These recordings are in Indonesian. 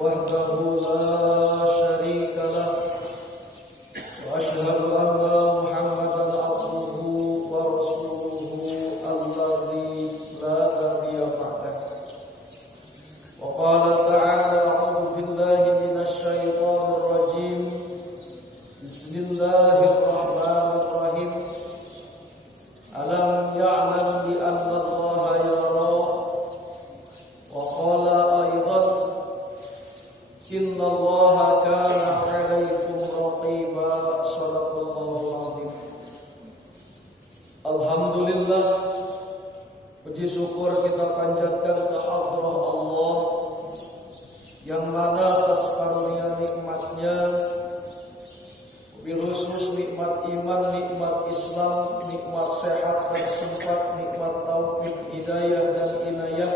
وحده لا شريك له وأشهد أن محمدا عبده ورسوله الذي لا نبي بعده وقال تعالى أعوذ بالله من الشيطان الرجيم بسم الله الرحمن الرحيم ألم يعلم بأن الله يرى وقال أيضا إن الله كان عليكم رقيبا صدق الله العظيم. Alhamdulillah, puji syukur kita panjatkan kehadirat Allah yang mana atas karunia nikmatnya, bil khusus nikmat iman, nikmat Islam, nikmat sehat dan sempat, nikmat taufik, hidayah dan inayah,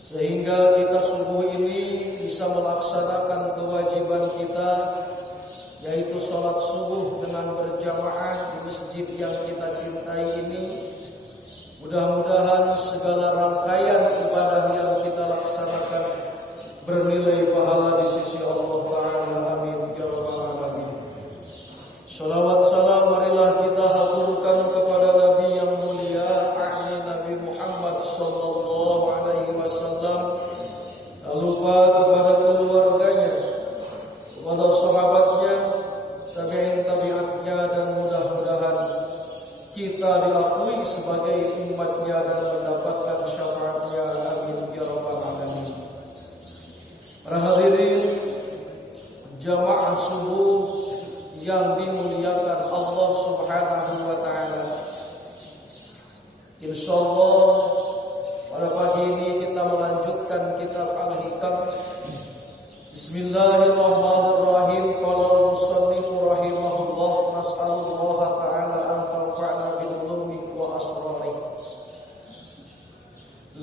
sehingga kita subuh ini bisa melaksanakan kewajiban kita, yaitu sholat subuh dengan berjamaah di masjid yang kita cintai ini. Mudah-mudahan segala rangkaian ibadah yang kita laksanakan bernilai pahala di sisi Allah Ta'ala. Amin ya rabbal alamin. Shalawat salam marilah kita haturkan kepada Nabi yang mulia, ahli Nabi Muhammad sallallahu alaihi wasallam. Tak lupa kepada keluarganya, kepada sahabatnya, tabi'in-tabi'atnya, dan mudah-mudahan kita diakui sebagai umatnya dan mendapatkan syafaatnya. Amin ya rabbal alamin. Para hadirin jamaah subuh yang dimuliakan Allah Subhanahu wa taala. Insyaallah pada pagi ini kita melanjutkan kitab Al-Hikam. Bismillahirrahmanirrahim. Qala al-musannif rahimahullah, nas'alullah ta'ala an tanfa'na bil ulumi wa asrarih.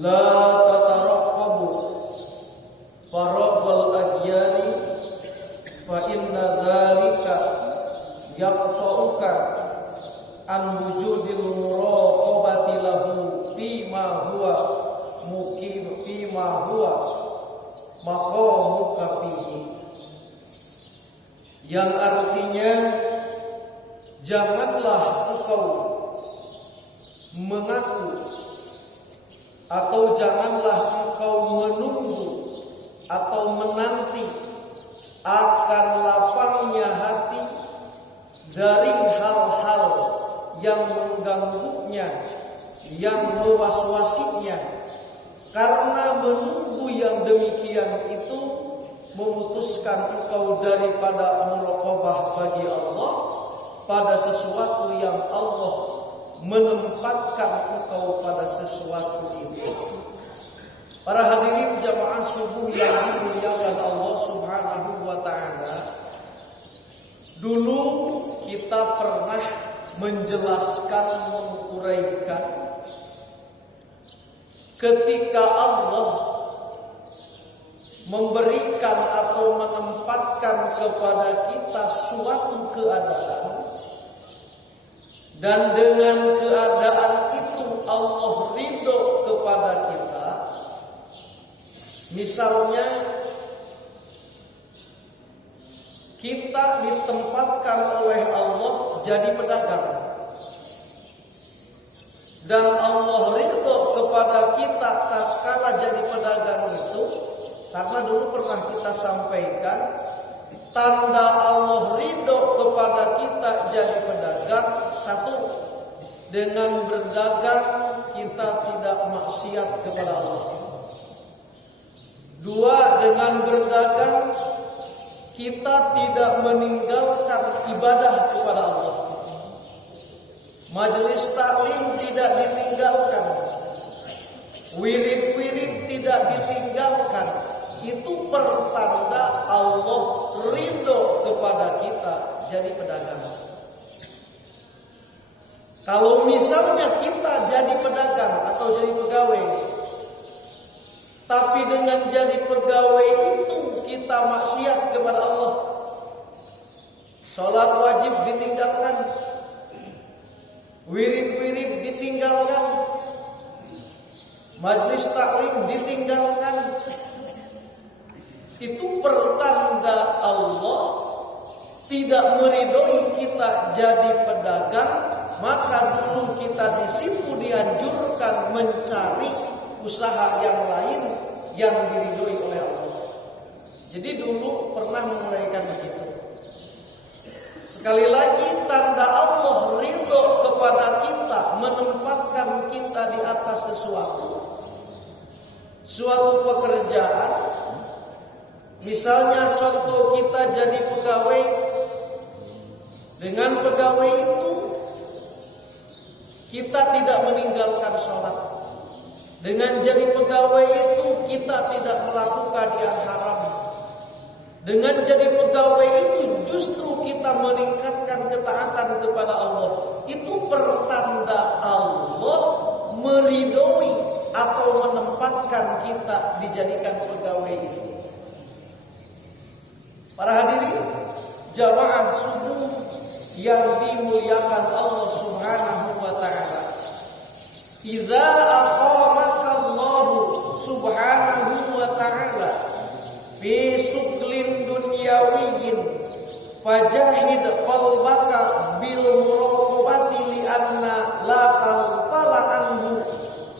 La tataraqabu faraqal agyari fa inna dzalika yaqta'uka an wujudil muraqabati lahu fima huwa muqim fima huwa maqamuka fihi, yang artinya janganlah engkau mengaku atau janganlah engkau menunggu atau menanti akan lapangnya hati dari hal-hal yang mengganggunya, yang mewaswasinya, karena menunggu yang demikian itu memutuskan engkau daripada muraqabah bagi Allah pada sesuatu yang Allah menempatkan engkau pada sesuatu itu. Para hadirin jamaah subuh yang dimuliakan Allah Subhanahu wa taala, dulu kita pernah menjelaskan, menguraikan ketika Allah memberikan atau menempatkan kepada kita suatu keadaan, dan dengan keadaan itu Allah ridho kepada kita. Misalnya kita ditempatkan oleh Allah jadi pedagang, dan Allah ridho kepada kita tatkala jadi pedagang itu, karena dulu pernah kita sampaikan tanda Allah ridho kepada kita jadi pedagang: satu, dengan berdagang kita tidak maksiat kepada Allah; dua, dengan berdagang kita tidak meninggalkan ibadah kepada Allah. Majelis taklim tidak ditinggalkan, wirid-wirid tidak ditinggalkan. Itu pertanda Allah ridho kepada kita jadi pedagang. Kalau misalnya kita jadi pedagang atau jadi pegawai, tapi dengan jadi pegawai itu kita maksiat kepada Allah, salat wajib ditinggalkan, wirid-wirid ditinggalkan, majlis taklim ditinggalkan, itu pertanda Allah tidak meridhoi kita jadi pedagang, maka dulu kita di situ dianjurkan mencari usaha yang lain yang diridhoi oleh Allah. Jadi dulu pernah menguraikan begitu. Sekali lagi tanda Allah ridho kepada kita, menempatkan kita di atas suatu pekerjaan. Misalnya contoh kita jadi pegawai, dengan pegawai itu kita tidak meninggalkan sholat. Dengan jadi pegawai itu kita tidak melakukan yang haram. Dengan jadi pegawai itu justru kita meningkatkan ketaatan kepada Allah. Itu pertanda Allah meridhoi atau menempatkan kita dijadikan pegawai itu. Para hadirin jamaah subuh yang dimuliakan Allah Subhanahu wa taala. Idza aqamaka Allah Subhanahu wa taala fi suklin dunyawiyyin fajahid qalbaka bil muraqabati li anna la tanfala anhu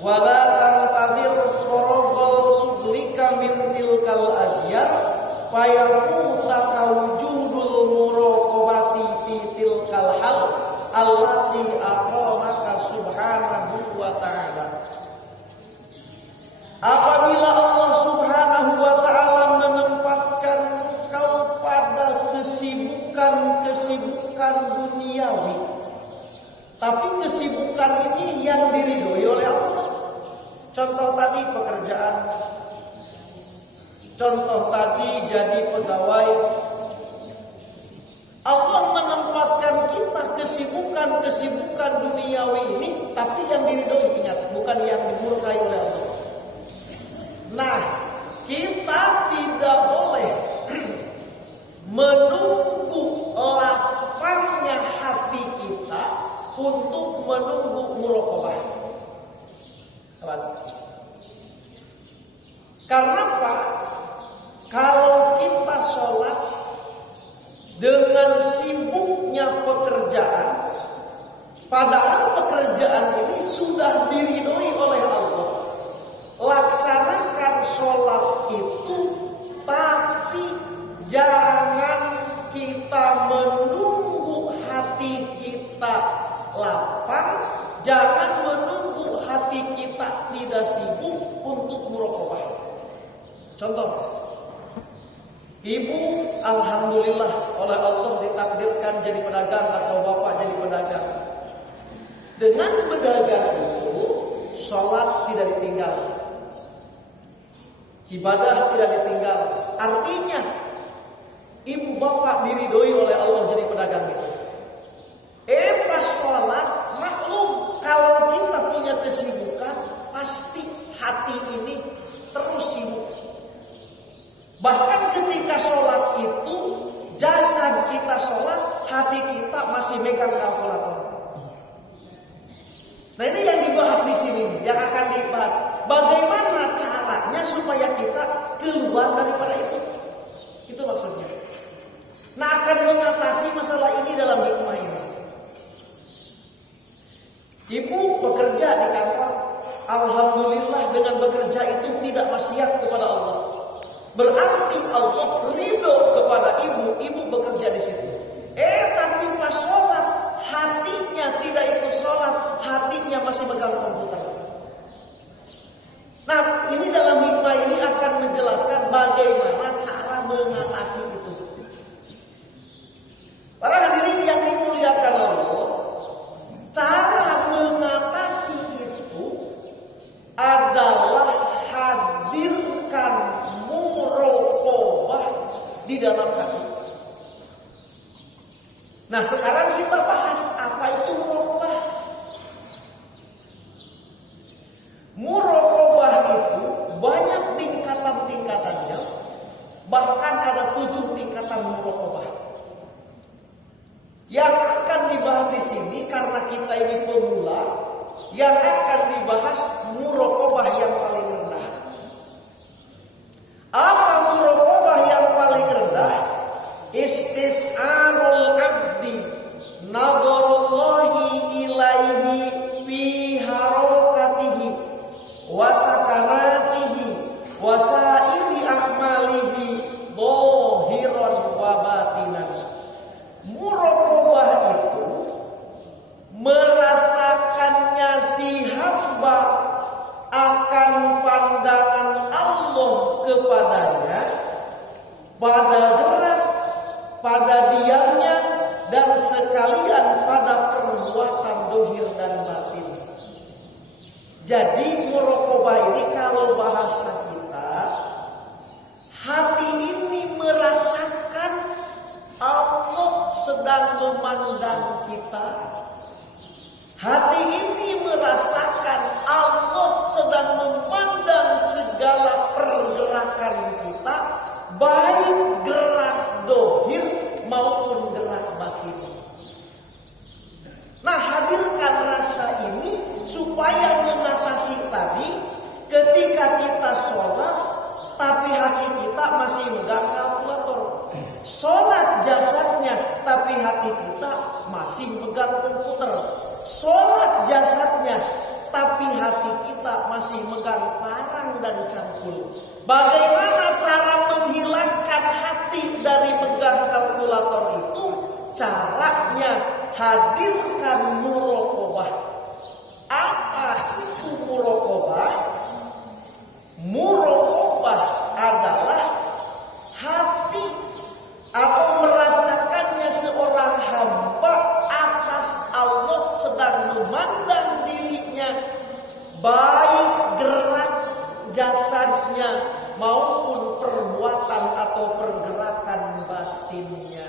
wa la tantadir qarabal suklika min tilkal adyar fayafutaka wujudul muraqabati fi tilkal hal allati aqamaka subhanahu wa ta'ala. Apabila Allah Subhanahu wa ta'ala menempatkan kau pada kesibukan duniawi, tapi kesibukan ini yang diridhoi oleh Allah. Contoh tadi pekerjaan, contoh tadi jadi pegawai. Allah menempatkan kita kesibukan duniawi ini, tapi yang diridhoi, ingat, bukan yang dimurkai oleh Allah. Nah, kita tidak boleh menunggu lapangnya hati kita untuk menunggu muraqabah. Karena apa? Kalau kita sholat dengan sibuknya pekerjaan, padahal pekerjaan ini sudah diridhoi oleh Allah. Laksanakan sholat itu, tapi jangan kita menunggu hati kita lapang, jangan menunggu hati kita tidak sibuk untuk muraqabah. Contoh, ibu alhamdulillah oleh Allah ditakdirkan jadi pedagang atau bapak jadi pedagang. Dengan berdagang itu sholat tidak ditinggal, ibadah tidak ditinggal. Artinya ibu bapak diridhoi oleh Allah jadi pedagang itu. Pas sholat, maklum kalau kita punya kesibukan, pasti hati ini terus sibuk. Bahkan ketika sholat itu, jasad kita sholat, hati kita masih megang kalkulator. Nah, ini yang dibahas di sini, yang akan dibahas. Bagaimana caranya supaya kita keluar daripada itu? Itu maksudnya. Nah, akan mengatasi masalah ini dalam hikmah ini. Ibu bekerja di kantor, alhamdulillah dengan bekerja itu tidak maksiat kepada Allah. Berarti Allah ridho kepada ibu bekerja di situ. Tapi pas sholat, hatinya tidak ikut sholat, hatinya masih megang komputer. Nah, ini dalam hikmah ini akan menjelaskan bagaimana cara mengatasi itu. Para hadirin yang dimuliakan Allah, cara mengatasi itu adalah hadirkan muraqabah di dalam hati. Nah, sekarang kita bahas apa itu muraqabah. Muraqabah itu banyak tingkatan-tingkatannya. Bahkan ada 7 tingkatan muraqabah. Yang akan dibahas di sini karena kita ini pemula, yang akan dibahas muraqabah yang paling rendah. Apa muraqabah pada gerak, pada diamnya, dan sekalian pada perbuatan dohir dan batin. Jadi muraqabah ini kalau bahasa kita, hati ini merasakan Allah sedang memandang kita. Hati ini merasakan Allah sedang memandang segala pergerakan kita, baik gerak dohir maupun gerak batin. Nah, hadirkan rasa ini supaya mengatasi tadi ketika kita sholat tapi hati kita masih megang kalkulator. Sholat jasadnya tapi hati kita masih megang komputer. Sholat jasadnya tapi hati kita masih megang parang dan cangkul. Bagaimana cara menghilangkan hati dari megang kalkulator itu? Caranya hadirkan muraqabah. Apa itu muraqabah? Muraqabah adalah hati atau merasakannya seorang hamba atas Allah sedang memandang dirinya, baik gerak jasadnya maupun perbuatan atau pergerakan batinnya.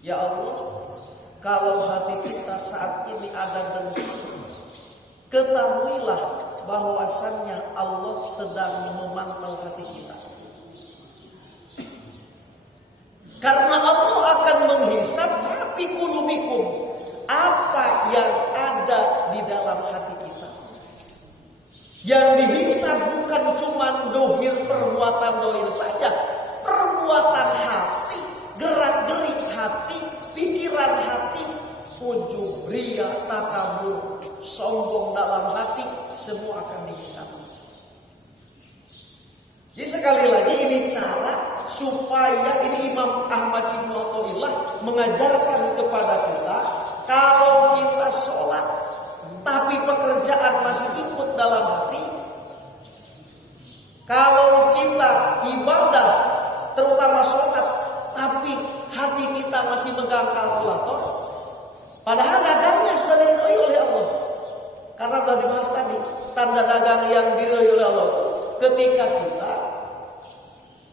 Ya Allah, kalau hati kita saat ini ada dengki, ketahuilah bahwasannya Allah sedang memantau hati kita. Karena Allah akan menghisab fi qulubikum, apa yang ada di dalam hati kita. Yang dihisab bukan cuma dohir perbuatan dohir saja, perbuatan hati, gerak-gerik hati, pikiran hati, ujub, ria, takabur, sombong dalam hati, semua akan dihisab. Jadi sekali lagi ini cara supaya ini Imam Ahmad Ibn Athaillah mengajarkan kepada kita, kalau kita sholat tapi pekerjaan masih ikut dalam hati, kalau kita ibadah terutama sholat tapi hati kita masih megang kalkulator, padahal dagangnya sudah diridhoi oleh Allah. Karena sudah dibahas tadi, tanda dagang yang diridhoi oleh Allah itu ketika kita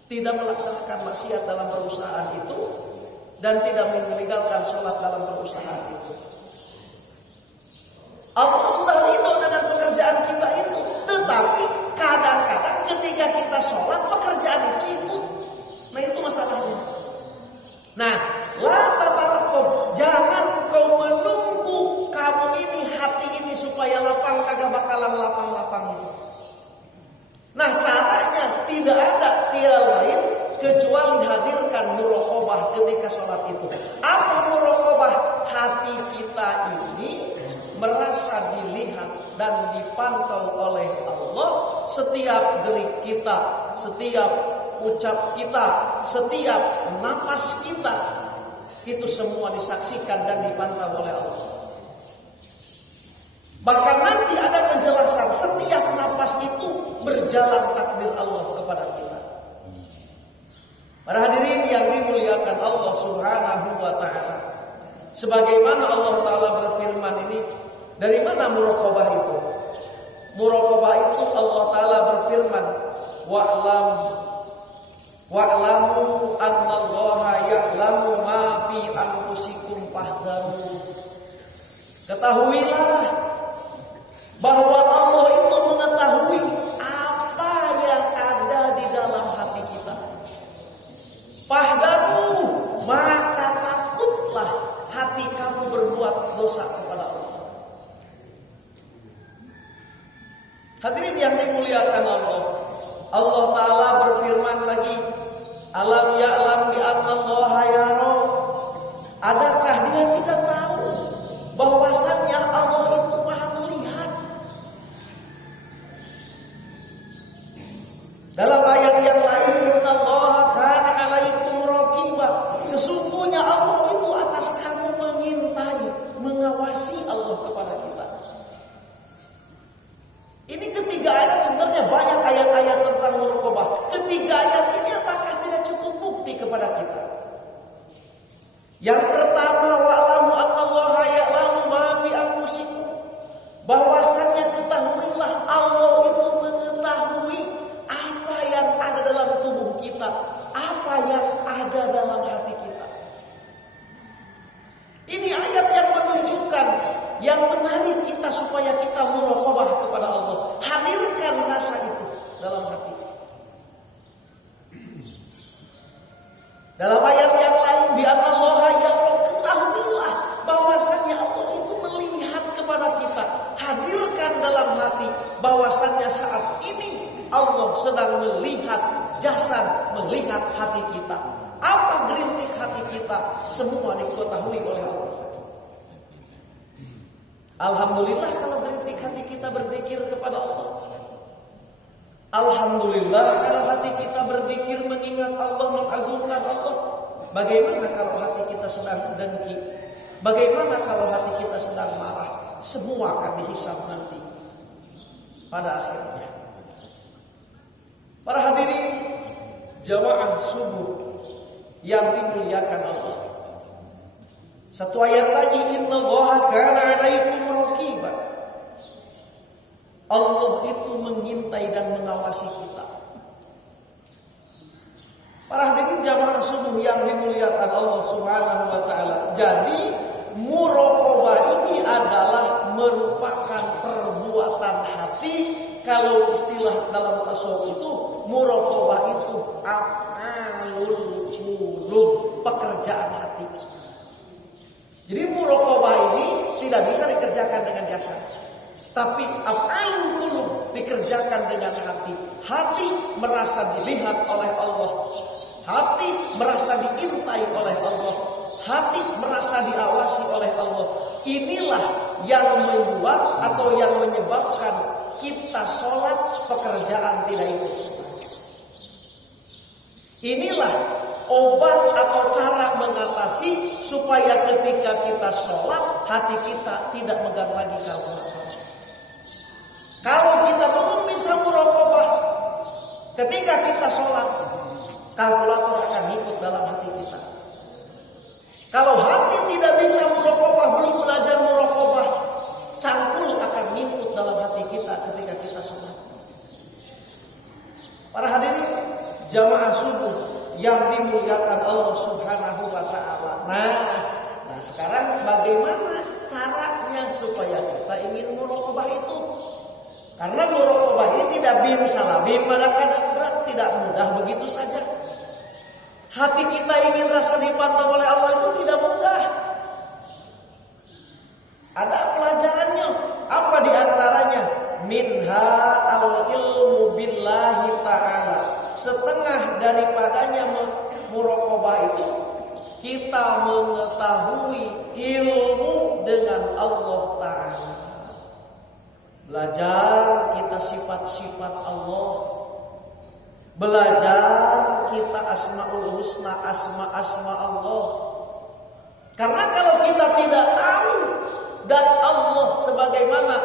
tidak melaksanakan maksiat dalam perusahaan itu dan tidak meninggalkan sholat dalam perusahaan itu. Allah sudah ridho dengan pekerjaan kita itu, tetapi kadang-kadang ketika kita sholat pekerjaan itu ikut. Nah, itu masalahnya. Nah, la tataraqqab, jangan kau menunggu kamu ini hati ini supaya lapang, kagak bakalan lapang-lapang itu. Nah, caranya tidak ada tiada lain kecuali hadirkan muraqabah ketika sholat itu. Apa muraqabah? Hati kita ini merasa dilihat dan dipantau oleh Allah. Setiap gerik kita, setiap ucap kita, setiap napas kita, itu semua disaksikan dan dipantau oleh Allah. Bahkan nanti ada penjelasan setiap napas itu berjalan takdir Allah kepada kita. Para hadirin yang dimuliakan Allah Subhanahu wa taala, sebagaimana Allah taala berfirman ini, dari mana muraqabah itu? Muraqabah itu Allah taala berfirman, wa'lamu annallaha ya'lamu ma fi anfusikum fahdharu. Ketahuilah bahwa Allah itu mengetahui apa yang ada di dalam hati kita. Fahdharu, maka takutlah hati kamu berbuat dosa kepada Allah. Hadirin yang dimuliakan Allah, Allah Ta'ala berfirman lagi, alam ya'lam bi annallaha yara. Adakah dia tidak tahu bahwasannya Allah itu Maha melihat? Dalam ayat yang lain, innallaha kana 'alaikum raqiba. Sesungguhnya Allah itu atas kamu mengintai, mengawasi Allah kepada kita. Ini ketiga ayat sebenarnya banyak ayat-ayat tentang muraqabah. Ketiga ayat ini Dalam ayat yang lain, bi anallaha yara, ketahuilah bahwasannya Allah itu melihat kepada kita. Hadirkan dalam hati bahwasannya saat ini Allah sedang melihat jasad, melihat hati kita. Apa gerintik hati kita, semua diketahui oleh Allah. Alhamdulillah kalau gerintik hati kita berzikir kepada Allah. Alhamdulillah kalau hati kita berzikir mengingat Allah, mengagungkan Allah. Bagaimana kalau hati kita sedang dengki? Bagaimana kalau hati kita sedang marah? Semua akan dihisab nanti pada akhirnya. Para hadirin jamaah subuh yang dimuliakan Allah. Satu ayat lagi, innallaha kana 'alaikum raqiba. Allah itu mengintai dan mengawasi kita. Para hadirin jamaah subuh yang dimuliakan Allah Subhanahu wa taala. Jadi muraqabah ini adalah merupakan perbuatan hati. Kalau istilah dalam tasawuf itu, muraqabah itu af'alul qulub, pekerjaan hati. Jadi muraqabah ini tidak bisa dikerjakan dengan jasad, tapi af'alul qulub dikerjakan dengan hati. Hati merasa dilihat oleh Allah, hati merasa diintai oleh Allah, hati merasa diawasi oleh Allah. Inilah yang membuat atau yang menyebabkan kita sholat pekerjaan tidak ikut sholat. Inilah obat atau cara mengatasi supaya ketika kita sholat hati kita tidak megang lagi kalkulator. Kalau kita belum bisa muraqabah ketika kita sholat, kalkulator akan ikut dalam hati kita. Kalau hati tidak bisa muraqabah, belum belajar muraqabah, cangkul akan ngikut dalam hati kita ketika kita sholat. Para hadirin jamaah subuh yang dimuliakan Allah Subhanahu wa taala. Nah sekarang bagaimana caranya supaya kita ingin muraqabah itu? Karena muraqabah ini tidak bim salabim, kadang-kadang berat, tidak mudah begitu saja. Hati kita ingin rasa dipantau oleh Allah itu tidak mudah. Ada pelajarannya. Apa diantaranya? Minha al-ilmu billahi ta'ala. Setengah daripadanya muraqabah itu kita mengetahui ilmu dengan Allah Ta'ala. Belajar kita sifat-sifat Allah. Belajar kita asmaul husna, asma-asma Allah. Karena kalau kita tidak tahu dan Allah sebagaimana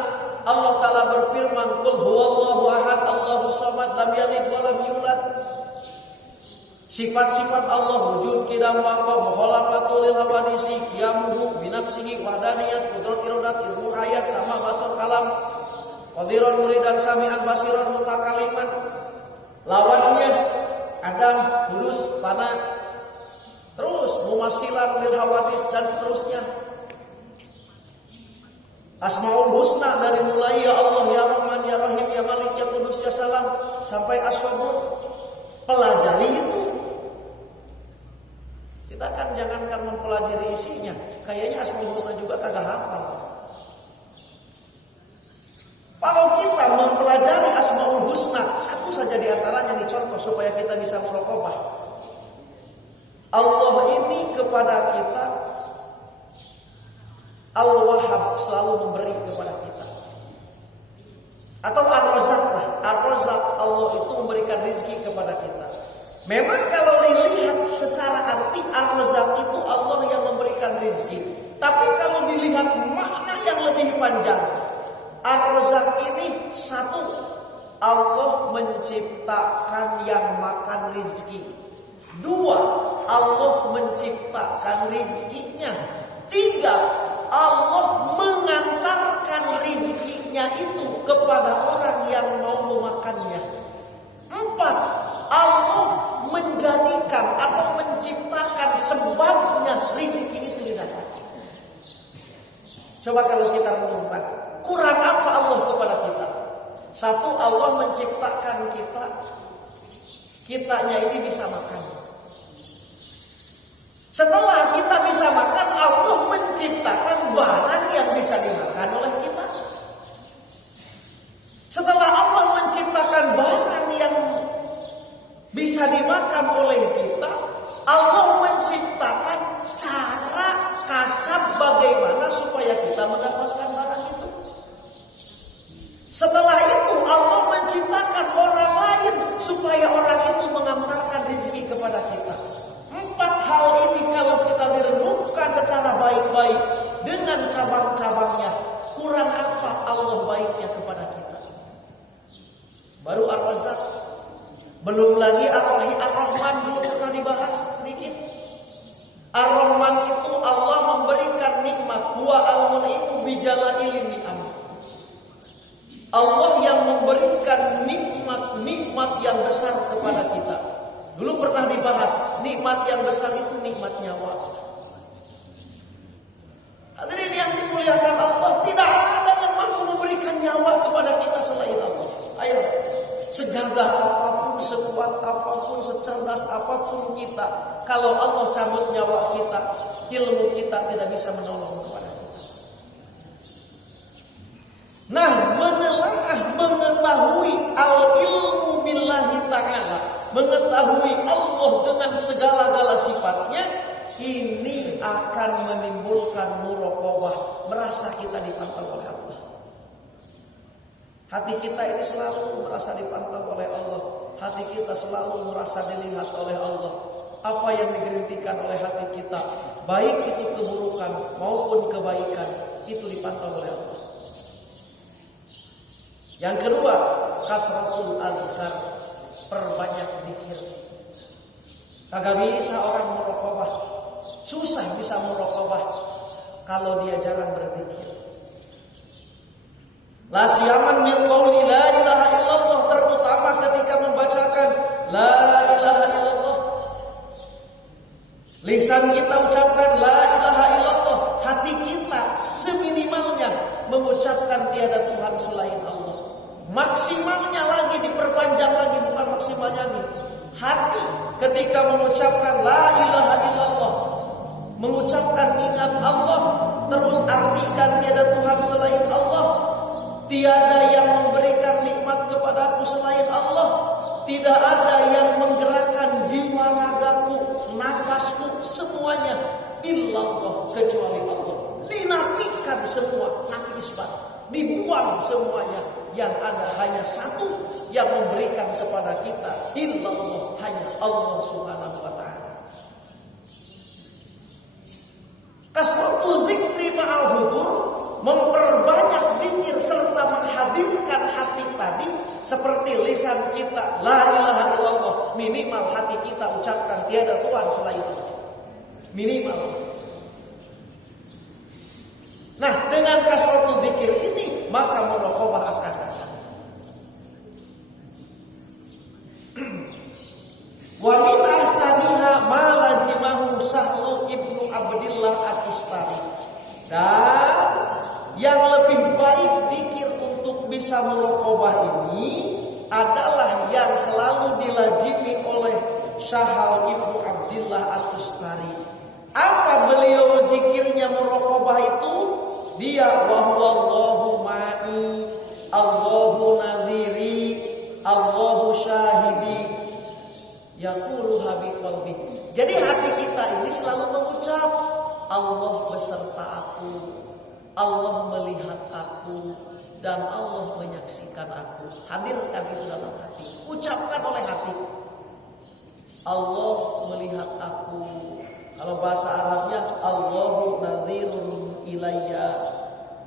Allah Ta'ala berfirman, qul huwallahu ahad, Allahus samad, lam yalid wa lam yulad. Sifat-sifat Allah, wujud, qidam, waqaf, khalaqatul hawadisi, qiyamuhu binafsihi, wahdaniyat, qudrat, iradat, ilmu, ayat, sama, basar, kalam, qadiran, muridan, sami'an, basiran, mutakaliman. Lawannya Adam, kudus, fana, terus mumasilan, lil hawadis, dan seterusnya. Asmaul husna dari mulai ya Allah, ya Rahman, ya Rahim, ya Malik, ya Kudus, ya Salam sampai as-sabur. Pelajari itu. Kita kan jangankan mempelajari isinya, kayaknya asmaul husna juga kagak hafal. Kalau kita mempelajari asmaul husna, satu saja di antaranya nih contoh supaya kita bisa muraqabah. Allah ini kepada kita Al-Wahhab, selalu memberi kepada kita. Atau Ar-Razzaq lah. Ar-Razzaq, Allah itu memberikan rezeki kepada kita. Memang kalau dilihat secara arti Ar-Razzaq itu Allah yang memberikan rezeki. Tapi kalau dilihat makna yang lebih panjang, Ar-Razzaq ini satu, Allah menciptakan yang makan rezeki. Dua, Allah menciptakan rezekinya. Tiga, Allah mengantarkan rezekinya itu kepada orang yang mau memakannya. Empat, Allah menjadikan atau menciptakan sebabnya rezeki itu didapat. Coba kalau kita renungkan, kurang apa Allah kepada kita? Satu, Allah menciptakan kita, kitanya ini bisa makan. Setelah kita bisa makan, Allah menciptakan barang yang bisa dimakan oleh kita. Setelah Allah menciptakan barang yang bisa dimakan oleh kita, Allah menciptakan cara kasab bagaimana supaya kita mendapatkan barang itu. Setelah itu Allah menciptakan orang lain supaya orang itu mengantarkan rezeki kepada kita. 4 hal ini kalau kita direnungkan secara baik-baik dengan cabang-cabangnya, kurang apa Allah baiknya kepada kita. Baru Ar-Razzaq, belum lagi Ar-Rahman dulu pernah dibahas sedikit. Ar-Rahman itu Allah memberikan nikmat, huwa al-mun'imu bijalailin ni'am. Allah yang memberikan nikmat yang besar kepada kita. Dulu pernah dibahas, nikmat yang besar itu nikmat nyawa. Hadirin yang dimuliakan Allah, tidak ada yang mampu memberikan nyawa kepada kita selain Allah. Ayo, segagah apapun, sekuat apapun, secerdas apapun kita, kalau Allah cabut nyawa kita, ilmu kita tidak bisa menolong kepada kita. Nah, mengetahui al-ilmu billahi ta'ala, mengetahui Allah dengan segala-gala sifatnya, ini akan menimbulkan muraqabah, merasa kita dipantau oleh Allah. Hati kita ini selalu merasa dipantau oleh Allah. Hati kita selalu merasa dilihat oleh Allah. Apa yang digerintikan oleh hati kita, baik itu keburukan maupun kebaikan, itu dipantau oleh Allah. Yang kedua, kasratul azkar, perbanyak zikir. Kagak bisa orang muraqabah, susah bisa muraqabah kalau dia jarang berzikir. La siyaman min qauli la ilaha illallah, terutama ketika membacakan la ilaha illallah. Lisan kita ucapkan la ilaha illallah, hati kita seminimalnya mengucapkan tiada Tuhan selain Allah. Maksimalnya lagi, diperpanjang lagi, bukan maksimalnya lagi. Hati ketika mengucapkan la ilaha illallah, mengucapkan ingat Allah, terus artikan tiada Tuhan selain Allah. Tiada yang memberikan nikmat kepadaku selain Allah. Tidak ada yang menggerakkan jiwa ragaku, nafasku, semuanya illallah, kecuali Allah. Dinafikan semua, nafi isbat, dibuang semuanya. Yang ada hanya satu yang memberikan kepada kita, illallah, hanya Allah Subhanahu wa ta'ala. Kasratul dzikri ma'al hudur, memperbanyak zikir serta menghadirkan hati tadi, seperti lisan kita la ilaha illallah, minimal hati kita ucapkan tiada Tuhan selain Allah, minimal. Nah, dengan kasratul zikir ini maka muraqabah akan datang. Wa min ahsaniha ma lazimahu Sahlu ibnu Abdillah at-Tustari. Dan yang lebih baik zikir untuk bisa muraqabah ini adalah yang selalu dilazimi oleh Sahal ibnu Abdillah at-Tustari. Apa beliau zikirnya muraqabah itu? Dia wahwallahu ma'i, Allahu nadhiri, Allahu syahidi, yaqulu habib qalbi. Jadi hati kita ini selalu mengucap Allah beserta aku, Allah melihat aku, dan Allah menyaksikan aku. Hadirkan itu dalam hati, ucapkan oleh hati. Allah melihat aku. Kalau bahasa Arabnya Allahu nadhirun ilayya,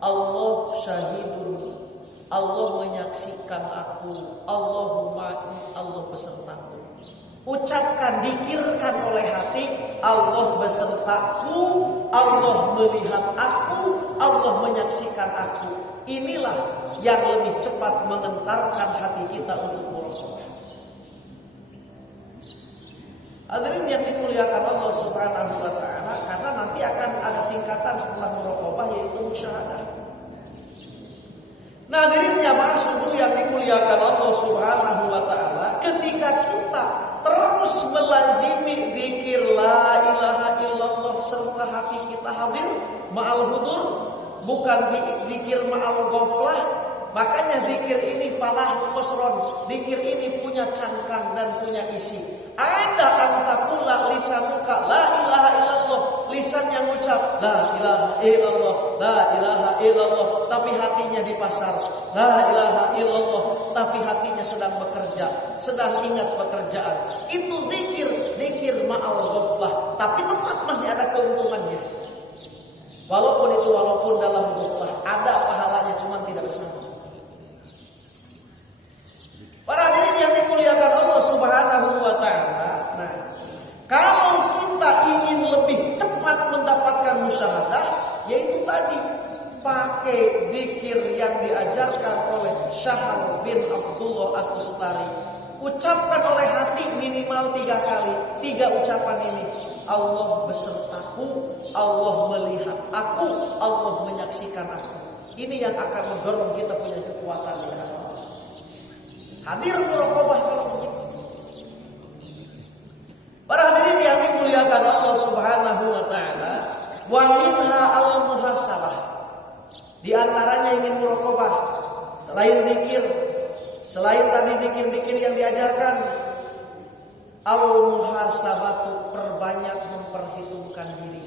Allah syahidun, Allah menyaksikan aku, Allahu ma'i, Allah besertaku. Ucapkan, dikirkan oleh hati, Allah besertaku, Allah melihat aku, Allah menyaksikan aku. Inilah yang lebih cepat mengentarkan hati kita untuk muraqabah. Hadirin yang dimuliakan Allah Subhanahu wa ta'ala, karena nanti akan ada tingkatan setelah muraqabah, yaitu musyahadah. Nah, hadirin jamaah subuh yang dimuliakan Allah Subhanahu wa ta'ala, ketika kita terus melazimi zikir la ilaha illallah masa hati kita hadir ma'al hudur, bukan zikir ma'al ghaflah. Makanya zikir ini falah qasron, zikir ini punya cangkang dan punya isi. Ada antakula lisanuka la ilaha illallah, lisan yang ucap la ilaha illallah, la ilaha illallah, tapi hatinya di pasar. La ilaha illallah, tapi hatinya sedang bekerja, sedang ingat pekerjaan. Itu zikir ma'al ghaflah, tapi tetap masih ada keuntungannya. Walaupun dalam ghaflah ada pahalanya, cuma tidak besar. Para hadirin yang dimuliakan Allah Subhanahu wa taala. Nah, kalau kita ingin lebih cepat mendapatkan musyahadah, yaitu tadi pakai zikir yang diajarkan oleh Syahal bin Abdullah At-Tustari. Ucapkan oleh hati minimal 3 kali. 3 ucapan ini. Allah besertaku, Allah melihat aku, Allah menyaksikan aku. Ini yang akan mendorong kita punya kekuatan di hadapan Allah. Hadir muraqabah kalau begitu. Para hadirin yang dimuliakan Allah Subhanahu wa taala, wa minha al-muhasabah. Di antaranya ingin muraqabah, selain zikir, selain tadi zikir-zikir yang diajarkan, al-muhasabatu, perbanyak memperhitungkan diri.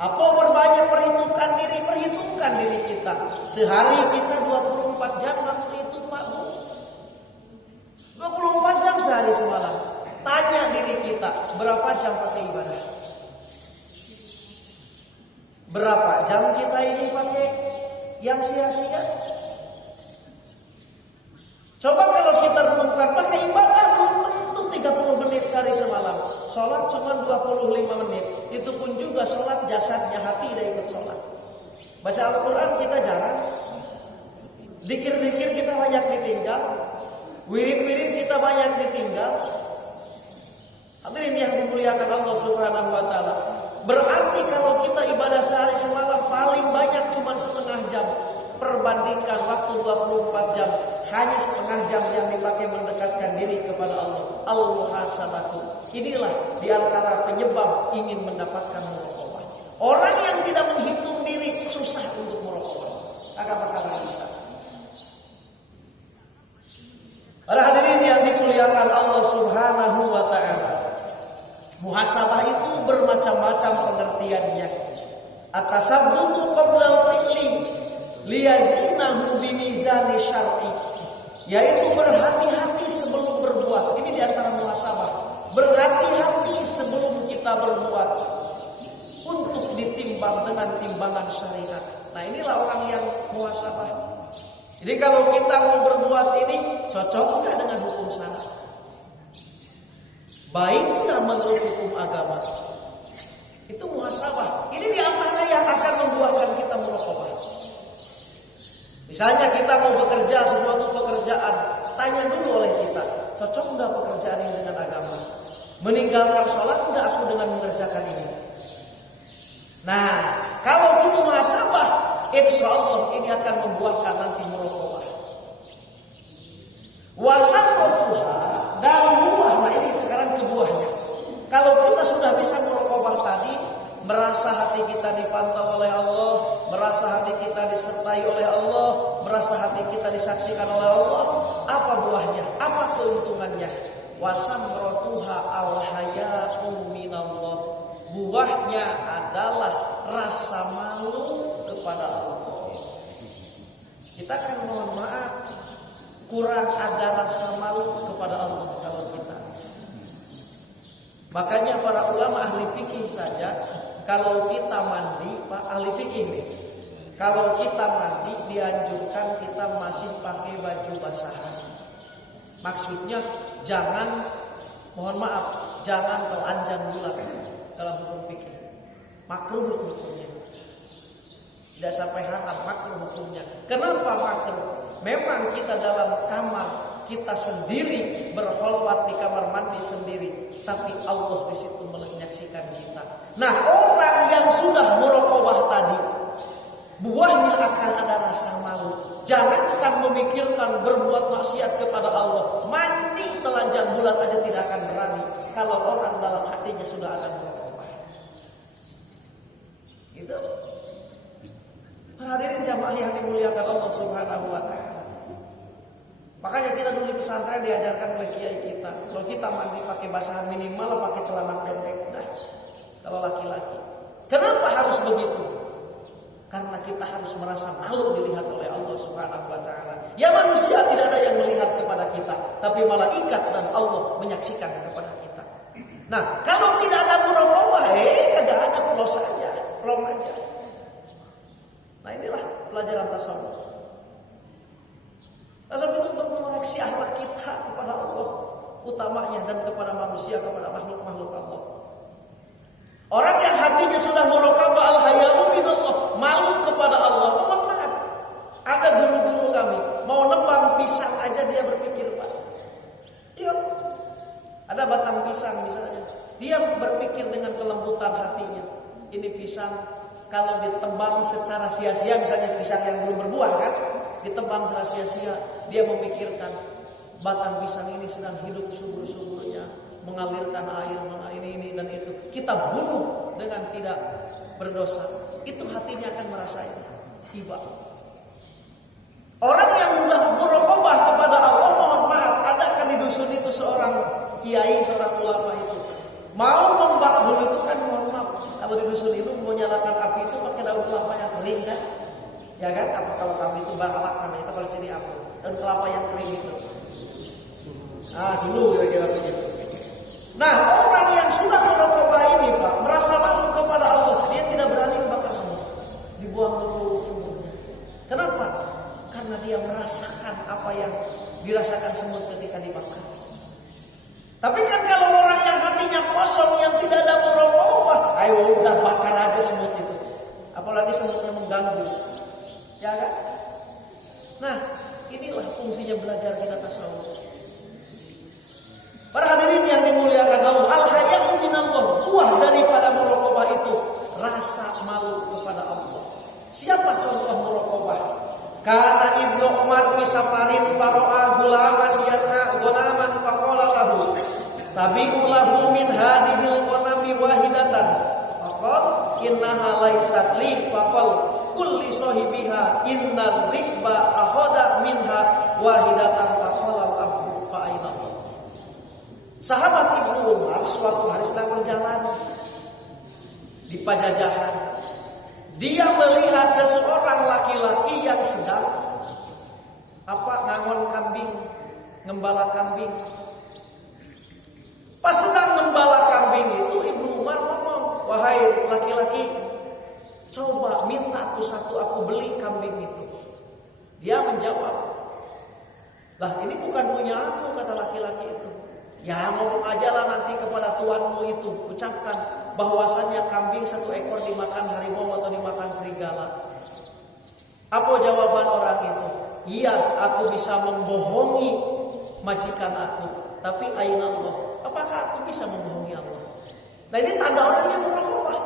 Apa perbanyak perhitungkan diri? Perhitungkan diri kita. Sehari kita 24 jam waktu itu Pak Bu. 24 jam sehari semalam. Tanya diri kita, berapa jam pakai ibadah? Berapa jam kita ini pakai yang sia-sia? Coba kalau kita renungkan, pakai ibadah belum tentu 30 menit sehari semalam. Sholat cuma 25 menit. Itu pun juga sholat jasadnya, hati tidak ikut sholat. Baca Al-Quran kita jarang. Zikir-zikir kita banyak ditinggal. Wirid-wirid kita banyak ditinggal. Hadirin yang dimuliakan Allah Subhanahu wa taala. Berarti kalau kita ibadah sehari semalam paling banyak cuma setengah jam. Perbandingkan waktu 24 jam, hanya setengah jam yang dipakai mendekatkan diri kepada Allah. Al-muhasabatu. Inilah di antara penyebab ingin mendapatkan muraqabah. Orang yang tidak menghitung diri susah untuk muraqabah. Agak bakal bisa. Para hadirin yang dimuliakan Allah Subhanahu wa taala. Muhasabah itu bermacam-macam pengertiannya. At-tasabbutu qabla al-fi'li liyazinahu bimizani syar'i, yaitu berhati-hati sebelum berbuat. Ini di antara muhasabah. Berhati-hati sebelum kita berbuat untuk ditimbang dengan timbangan syariat. Nah, inilah orang yang muhasabah. Jadi kalau kita mau berbuat ini cocok enggak dengan hukum syara? Baik enggak menurut hukum agama? Itu muhasabah. Ini di antara yang akan membuahkan kita muraqabah. Misalnya kita mau bekerja sesuatu pekerjaan, tanya dulu oleh kita, cocok enggak pekerjaan ini dengan agama? Meninggalkan sholat enggak aku dengan mengerjakan ini? Nah, kalau itu muhasabah, insya Allah ini akan membuahkan nanti muraqabah. Wasaqatuha, dan buah, nah ini sekarang ke buahnya. Kalau kita sudah bisa muraqabah tadi, merasa hati kita dipantau oleh Allah, merasa hati kita disertai oleh Allah, merasa hati kita disaksikan oleh Allah, apa buahnya? Apa keuntungannya? Wasamratuha al-haya'u minallah. Buahnya adalah rasa malu kepada Allah. Kita kan mohon maaf, kurang ada rasa malu kepada Allah kalau kita. Makanya para ulama ahli fikih saja, kalau kita mandi, Pak ahli fikih nih, kalau kita mandi dianjurkan kita masih pakai baju basahan. Maksudnya jangan, mohon maaf, jangan telanjang bulat dalam hukum fikih. Makruh hukumnya. Tidak sampai haram, makruh hukumnya. Kenapa makruh? Memang kita dalam kamar kita sendiri berkholwat di kamar mandi sendiri, tapi Allah di situ menyaksikan kita. Nah, orang yang sudah muraqabah tadi, buahnya akan ada rasa malu. Jangankan memikirkan berbuat maksiat kepada Allah, mandi telanjang bulat aja tidak akan berani kalau orang dalam hatinya sudah ada muraqabah. Itu. Para hadirin jamaah yang dimuliakan Allah Subhanahu wa taala. Makanya kita dulu di pesantren diajarkan oleh kiai kita, kalau kita mandi pakai basahan minimal pakai celana pendek dah. Kalau laki-laki. Kenapa harus begitu? Karena kita harus merasa malu dilihat oleh Allah Subhanahu wa taala. Ya manusia tidak ada yang melihat kepada kita, tapi malaikat dan Allah menyaksikan kepada kita. Nah, kalau tidak ada muraqabah, kagak ada plong saja, plong aja. Nah, inilah pelajaran tasawuf. Tasawuf itu untuk mengoreksi akhlak kita kepada Allah, utamanya dan kepada manusia, kepada makhluk-makhluk Allah. Orang yang hatinya sudah muraqabah al-haya'u minallah, malu kepada Allah. Mohon maaf. Ada guru-guru kami mau nebang pisang aja dia berpikir, Pak. Iya. Ada batang pisang misalnya. Dia berpikir dengan kelembutan hatinya. Ini pisang kalau ditebang secara sia-sia, misalnya pisang yang belum berbuah kan, ditebang secara sia-sia, dia memikirkan batang pisang ini sedang hidup subur-suburnya, mengalirkan air, ini dan itu. Kita bunuh dengan tidak berdosa. Itu hatinya akan merasakan tiba. Orang yang mudah muraqabah kepada Allah, mohon maaf, ada kan di dusun itu seorang kiai, seorang ulama itu mau membak dulu itu kan, mohon maaf, kalau di dusun itu mau nyalakan api itu pakai daun kelapa yang kering kan, ya kan? Apa kalau kami itu bakalak namanya, itu kalau sini apa? Daun kelapa yang kering itu. Sulu kira-kira begitu. Nah, orang yang sudah muraqabah ini, Pak, merasa malu kepada Allah, dia tidak berani membakar semut. Dibuang dulu semutnya. Kenapa? Karena dia merasakan apa yang dirasakan semut ketika dibakar. Tapi kan kalau orang yang hatinya kosong, yang tidak ada muraqabah, ayo udah bakar aja semut itu. Apalagi semutnya mengganggu. Ya kan? Nah, inilah fungsinya belajar kita tasawuf. Para hadirin yang dimuliakan Allah, al-haya'u minallah, buah daripada muraqabah itu rasa malu kepada Allah. Siapa contoh muraqabah? Karena Ibnu Umar bisa parin paro'a gulaman yar'a gulaman faqala lahu tabi'u lahu min hadhil ghanami wahidatan faqal innaha laysat li faqal kulli sahibiha innal dhibba akhadha minha wahidatan faqala al-abdu fa'ina. Sahabat Ibnu Umar suatu hari sedang berjalan di Pajajaran. Dia melihat seseorang laki-laki yang sedang ngangon kambing, ngembala kambing. Pas sedang ngembala kambing itu Ibnu Umar ngomong, "Wahai laki-laki, coba minta aku satu, aku beli kambing itu." Dia menjawab, "Lah ini bukan punya aku," kata laki-laki itu. "Ya ngomong aja lah nanti kepada tuanmu itu, ucapkan bahwasannya kambing satu ekor dimakan harimau atau dimakan serigala." Apa jawaban orang itu? "Iya, aku bisa membohongi majikan aku, tapi aina Allah? Apakah aku bisa membohongi Allah?" Nah, ini tanda orang yang muraqabah.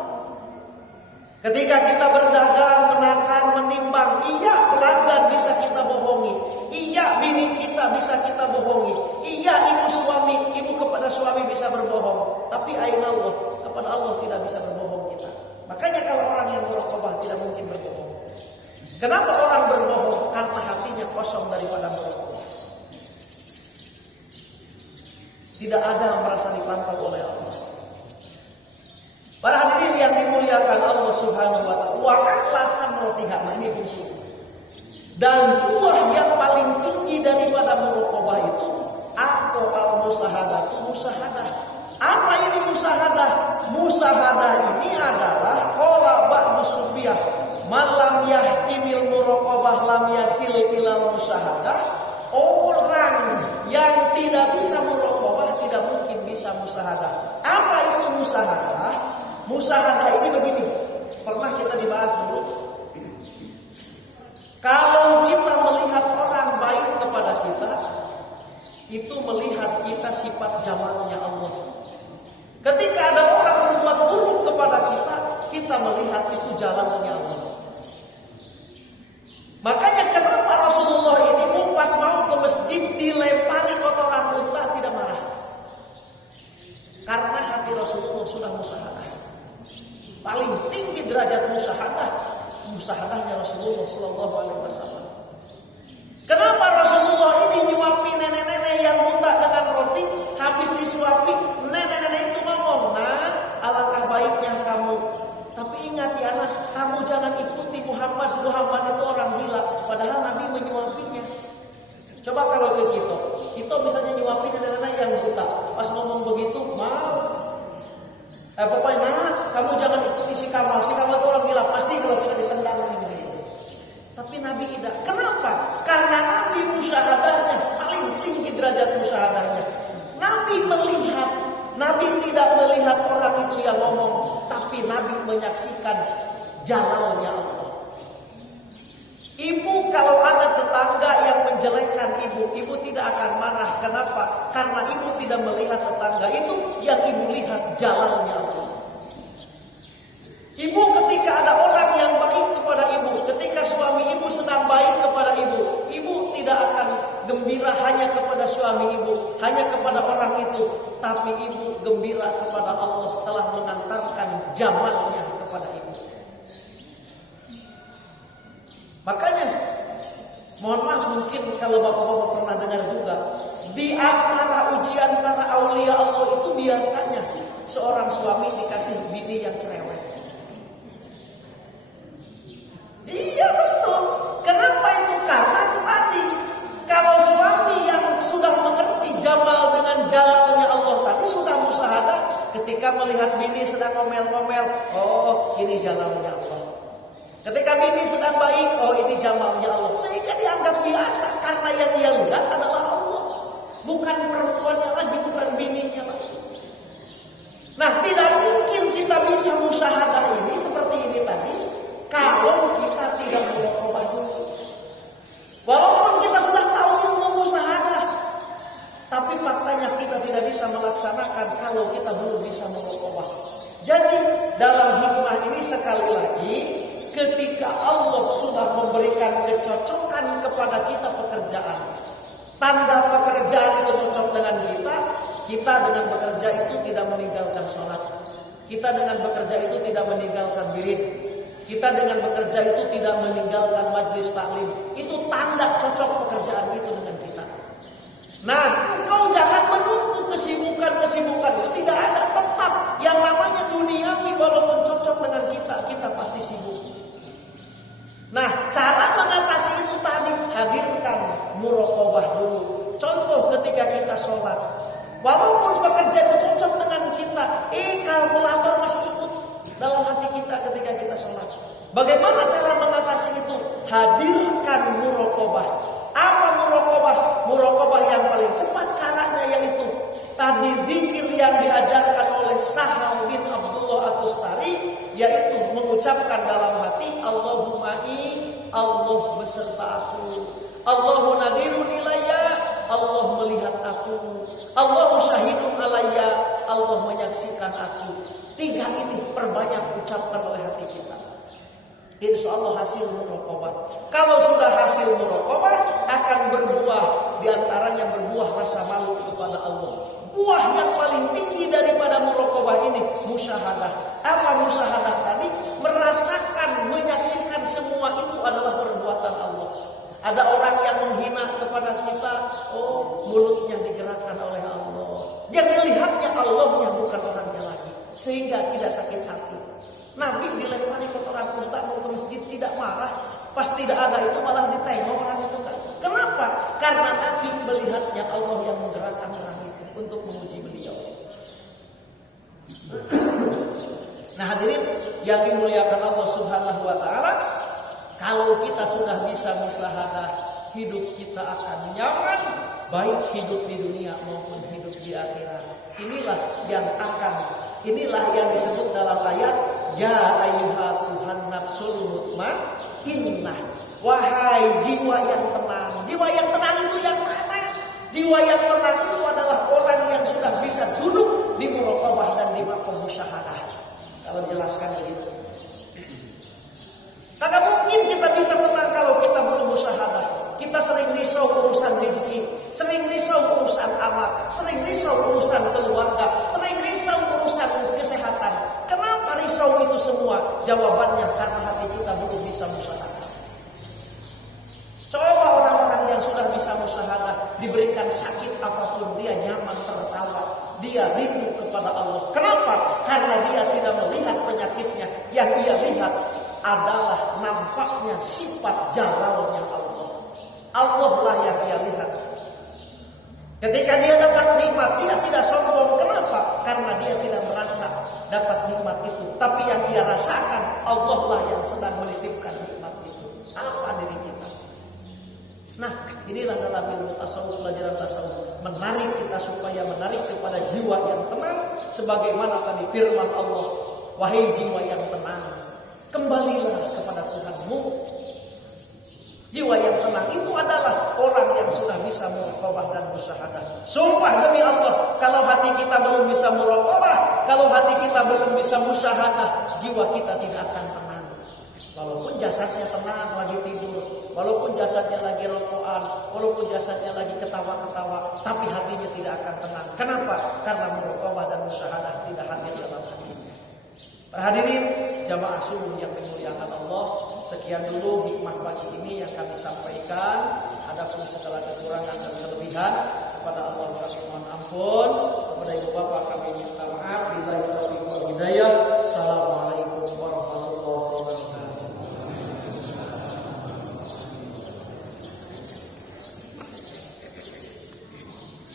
Ketika kita berdagang, menakar, menimbang, iya pelanggan bisa kita bohongi, iya bini kita bisa kita bohongi, iya ibu kepada suami bisa berbohong, tapi aina Allah? Kepada Allah tidak bisa berbohong kita. Makanya kalau orang yang muraqabah tidak mungkin berbohong. Kenapa orang berbohong? Karena hatinya kosong daripada muraqabah. Tidak ada yang merasa dipantau oleh Allah. Para hadirin yang dimuliakan Allah Subhanahu wa taala, wa a'la samrotiha, ini fungsi. Dan buah yang paling tinggi daripada muraqabah itu atau al-musahadah, musahadah. Apa ini musahadah? Musahadah ini adalah qala ba'du sufiyah, man lam yahkimil muraqabah lam yasil ilal musahadah. Orang yang tidak bisa muraqabah tidak mungkin bisa musahadah. Apa itu musahadah? Musahadah ini begini, pernah kita dibahas dulu. Kalau kita melihat orang baik kepada kita, itu melihat kita sifat jamalnya Allah. Ketika ada orang berbuat buruk kepada kita, kita melihat itu jalannya Allah. Makanya kenapa Rasulullah ini pas mau ke masjid dilempari kotoran unta tidak marah? Karena hati Rasulullah sudah musahadah. paling tinggi derajat musyahadahnya Rasulullah Sallallahu Alaihi Wasallam. Kenapa Rasulullah ini nyuapi nenek-nenek yang buta dengan roti, habis disuapi nenek-nenek itu ngomong, nah alangkah baiknya kamu. Tapi ingat ya anak, kamu jangan ikuti Muhammad. Muhammad itu orang gila, padahal Nabi menyuapinya. Coba kalau ke kita misalnya nyuapin nenek-nenek yang buta, pas ngomong begitu mau. Pokoknya kamu jangan ikuti si Kamal itu orang gila, pasti kalau kita ditendang ini. Tapi Nabi tidak. Kenapa? Karena Nabi musyahadahnya paling tinggi derajat musyahadahnya. Nabi melihat, Nabi tidak melihat orang itu yang ngomong, tapi Nabi menyaksikan jalalnya Allah. Ibu kalau ada tetangga yang menjelekkan ibu tidak akan marah. Kenapa? Karena ibu tidak melihat tetangga itu, yang ibu lihat jalannya Allah. Ibu ketika ada orang yang baik kepada ibu, ketika suami ibu sedang baik kepada ibu tidak akan gembira hanya kepada suami ibu, hanya kepada orang itu, tapi ibu gembira kepada Allah telah mengantarkan jamalnya kepada ibu. Makanya, mohon maaf mungkin kalau bapak-bapak pernah dengar juga, di antara ujian para aulia Allah itu biasanya seorang suami dikasih bini yang cerewet. Iya betul. Kenapa itu? Karena itu tadi, kalau suami yang sudah mengerti jamal dengan jalannya Allah tadi, sudah musyahadah ketika melihat bini sedang ngomel-ngomel, oh ini jalannya Allah. Ketika bini sedang baik, oh ini jamalnya Allah. Sehingga dianggap biasa karena yang dia lihat adalah Allah, bukan perempuannya lagi, bukan bininya lagi. Nah, tidak mungkin kita bisa musyahadah ini seperti ini tadi kalau kita tidak muraqabah dulu. Walaupun kita sudah tahu ilmu musyahadah, tapi faktanya kita tidak bisa melaksanakan kalau kita belum bisa muraqabah. Jadi dalam hikmah ini sekali lagi, ketika Allah sudah memberikan kecocokan kepada kita pekerjaan, tanda pekerjaan itu cocok dengan kita dengan bekerja itu tidak meninggalkan sholat, kita dengan bekerja itu tidak meninggalkan wirid, kita dengan bekerja itu tidak meninggalkan majlis taklim. Itu tanda cocok pekerjaan itu dengan kita. Nah, engkau jangan menunggu kesibukan itu tidak ada. Tetap yang namanya duniawi walaupun cocok dengan kita pasti sibuk. Nah, cara mengatasi itu tadi, hadirkan muraqabah dulu. Contoh ketika kita sholat, walaupun pekerjaan itu cocok dengan kita, kalkulator masih ikut dalam hati kita ketika kita sholat. Bagaimana cara mengatasi itu? Hadirkan muraqabah. Apa muraqabah? Muraqabah yang paling cepat caranya yaitu tadi zikir yang diajarkan oleh Sahal bin Abdullah At-Tustari, yaitu mengucapkan dalam hati, Allahumma Allah beserta aku, Allahu nadirun ilayya, Allah melihat aku, Allahu syahidun alayya, Allah menyaksikan aku. 3 ini perbanyak ucapkan oleh hati kita. Insya Allah hasil muraqabah. Kalau sudah hasil muraqabah akan berbuah, diantaranya berbuah rasa malu kepada Allah. Buah yang paling tinggi daripada muraqabah ini musyahadah. Apa musyahadah tadi? Merasakan, menyaksikan semua itu adalah perbuatan Allah. Ada orang yang menghina kepada kita, oh mulutnya digerakkan oleh Allah. Yang dilihatnya Allahnya bukan orangnya lagi, sehingga tidak sakit hati. Nabi dilempari kotoran unta mau ke masjid tidak marah, pas tidak ada itu malah ditengok orang itu kan. Kenapa? Karena Nabi melihatnya Allah yang menggerakkan orang itu untuk memuji beliau. Nah hadirin yang dimuliakan Allah Subhanahu wa taala, kalau kita sudah bisa musyahadah, hidup kita akan nyaman, baik hidup di dunia maupun hidup di akhirat. Inilah yang disebut dalam ayat, ya ayyuhatuhan nafsul mutmainnah. Wahai jiwa yang tenang. Jiwa yang tenang itu yang mana? Jiwa yang tenang itu adalah orang yang sudah bisa duduk di muraqabah dan di maqam musyahadah. Kalau jelaskan begitu. Kagak mungkin kita bisa tenang kalau kita belum musyahadah. Kita sering risau urusan rezeki, sering risau urusan amal, sering risau urusan keluarga, sering risau urusan kesehatan. Kenapa risau itu semua? Jawabannya karena hati kita belum bisa musyahadah. Coba orang-orang yang sudah bisa musyahadah, diberikan sakit apapun, dia nyaman tertawa, dia rindu kepada Allah. Kenapa? Karena dia tidak melihat penyakitnya. Yang dia lihat adalah nampaknya sifat jalalnya Allah. Allah lah yang dia lihat. Ketika dia dapat nikmat, dia tidak sombong. Kenapa? Karena dia tidak merasa dapat nikmat itu. Tapi yang dia rasakan, Allah lah yang sedang menitipkan nikmat itu. Apa diri kita? Nah, inilah dalam ilmu tasawuf, pelajaran tasawuf, menarik kita supaya menarik kepada jiwa yang tenang, sebagaimana tadi firman Allah, wahai jiwa yang tenang, kembalilah kepada Tuhanmu. Jiwa yang tenang itu adalah orang yang sudah bisa muraqabah dan musyahadah. Sumpah demi Allah, kalau hati kita belum bisa muraqabah, kalau hati kita belum bisa musyahadah, jiwa kita tidak akan tenang. Walaupun jasadnya tenang lagi tidur, walaupun jasadnya lagi rokokan, walaupun jasadnya lagi ketawa-ketawa, tapi hatinya tidak akan tenang. Kenapa? Karena muraqabah dan musyahadah tidak hadir dalam hatinya. Hadirin jamaah subuh yang dimuliakan Allah, sekian dulu hikmah pagi ini yang kami sampaikan. Adapun segala kekurangan dan kelebihan kepada Allah kami mohon ampun, kepada ibu bapak kami